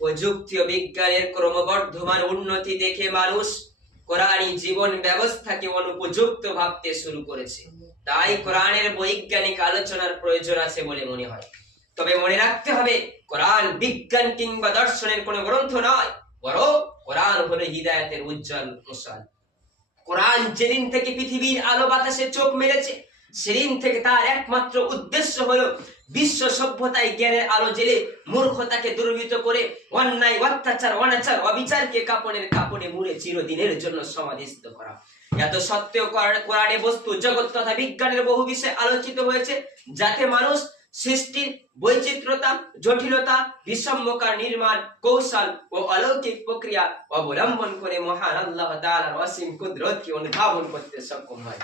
প্রযুক্তি ও বিজ্ঞানের ক্রমবর্ধমান উন্নতি দেখে মানুষ কোরআনী জীবন ব্যবস্থাকে অনুপযুক্ত ভাবতে শুরু করেছে। তাই কোরআনের বৈজ্ঞানিক আলোচনার প্রয়োজন আছে বলে মনে হয়। তবে মনে রাখতে হবে, কোরআন বিজ্ঞান কিংবা দর্শনের কোনো গ্রন্থ নয়, বরং কোরআন হলো হিদায়াতের উজ্জ্বল মশাল। কোরআন যেদিন থেকে পৃথিবীর আলো বাতাসে চোখ মেলেছে, সেদিন থেকে তার একমাত্র উদ্দেশ্য হলো বিশ্ব সভ্যতায় জ্ঞানের আলো জেলে মূর্খতাকে দুর্বৃত্ত করে অন্যায়, অত্যাচার, অনাচার, অবিচারকে কাপড়ের কাপড়ে মুড়ে চিরদিনের জন্য সমাধিস্থ করা। এত সত্ত্বেও কোরআনে বস্তু, জগৎ তথা বিজ্ঞানের বহু বিষয় আলোচিত হয়েছে, যাতে মানুষ সৃষ্টির বৈচিত্র্যতা, জটিলতা, বিষম্যকার নির্মাণ কৌশল ও অলৌকিক প্রক্রিয়া অবলম্বন করে মহান আল্লাহ তাআলার অসীম কুদরতকে অনুধাবন করতে সক্ষম হয়।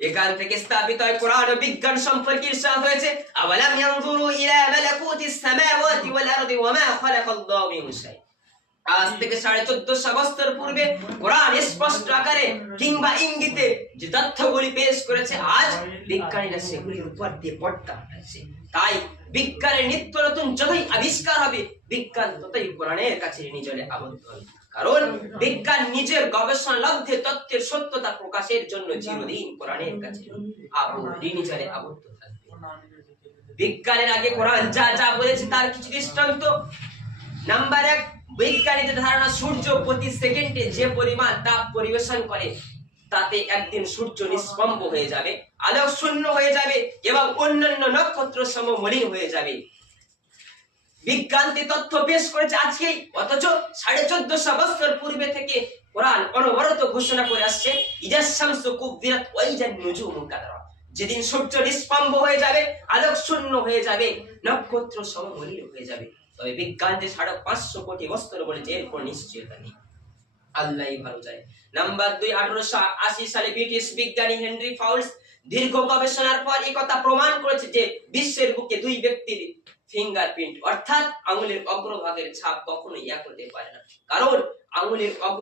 এখান থেকে স্থাপিত হয় কোরআন ও বিজ্ঞান সম্পর্কে ইরশাদ হয়েছে, আওয়ালাম ইয়ানজুরু ইলা মালাকুতিস সামাওয়াতি ওয়াল আরদি ওয়া মা খালাকাল্লাহু মিন শাই। আজ থেকে 1450 বছর পূর্বে কোরআন স্পষ্ট আকারে কিংবা ইঙ্গিতে যে তথ্যগুলি পেশ করেছে, আজ বিজ্ঞানীরা সেগুলির উপর দিয়ে পর্দা হটাচ্ছে। তাই বিজ্ঞানের নিত্য নতুন যতই আবিষ্কার হবে, বিজ্ঞান ততই কোরআনের কাছে নিজলে আবদ্ধ হবে। কারণ বিজ্ঞান নিজের গবেষণা লব্ধে তথ্যের সত্যতা প্রকাশের জন্য চিরদিন কোরআনের কাছে নিজলে আবদ্ধ থাকবে। বিজ্ঞানের আগে কোরআন যা যা বলেছে তার কিছু দৃষ্টান্ত। নাম্বার 1, বৈজ্ঞানিকদের ধারণা, সূর্য প্রতি সেকেন্ডে যে পরিমাণ তাপ পরিবেশন করে, তাতে একদিন সূর্য নিষ্পম্ব হয়ে যাবে, আলোক শূন্য হয়ে যাবে এবং অন্যান্য নক্ষত্র সম মলিন হয়ে যাবে। বিজ্ঞান তথ্য পেশ করেছে আজকে, অথচ 1450 বছর পূর্বে থেকে কোরআন অনবরত ঘোষণা করে আসছে, ইজাস শামসু কুবিরাত ওয়া ইজান নুজুমু কাদারাত। যেদিন সূর্য নিষ্পম্ব হয়ে যাবে, আলোক শূন্য হয়ে যাবে, নক্ষত্র সম মলিন হয়ে যাবে। তবে বিজ্ঞান যে 550 কোটি বছর বলেছে, এরপর নিশ্চয়তা নেই, আল্লাহই ভালো জানে। নাম্বার 2, 1880 সালে ব্রিটিশ বিজ্ঞানী হেনরি ফাউলস দীর্ঘ গবেষণার পর এই কথা প্রমাণ করেছে যে বিশ্বের বুকে 2 ব্যক্তির ফিঙ্গারপ্রিন্ট অর্থাৎ আঙুলের অগ্রভাগের ছাপ কখনোই এক হতে পারে না। কারণ আঙুলের